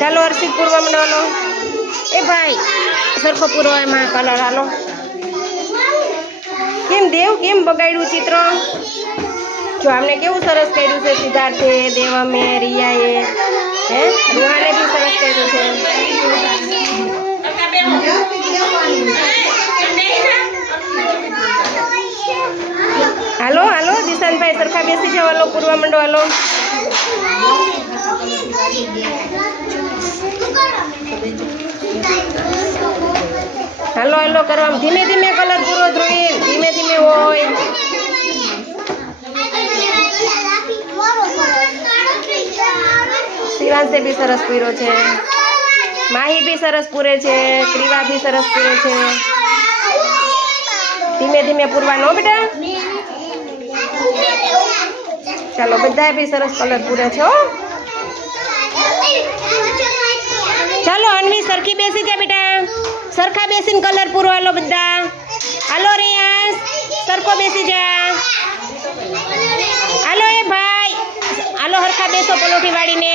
ચાલો હર્ષિત પૂર્વમ માંડો એ ભાઈ, સરખો પૂરો એમાં કલર હાલો. કેમ દેવ, કેમ બગાડ્યું ચિત્ર? જો આમને કેવું સરસ કર્યું છે સિદ્ધાર્થે, દેવમે, રિયાએ, હે? રૂહાને બી સરસ કર્યું છે. હાલો હાલો, દિશાનભાઈ સરખા બેસી જાવ હાલો, પૂરવા માંડો હાલો. હાલો હાલો, કરવા ધીમે ધીમે કલર પૂરો ધ્રુવી. ધીમે ધીમે હોય. શિવાંશે બી સરસ પૂર્યો છે. માહી બી સરસ પૂરે છે. ક્રિવા બી સરસ પૂરે છે. ધીમે ધીમે પૂરવાનો બેટા? ચાલો બધા બી સરસ કલર પૂરે છે, હો. સરખી બેસી જા બેટા. સરખા બેસીને કલર પૂરો હાલો બધા. હાલો રેયાસ સરખો બેસી જા. હાલો એ ભાઈ. હાલો હરખા બેસો પલોઠી વાળીને.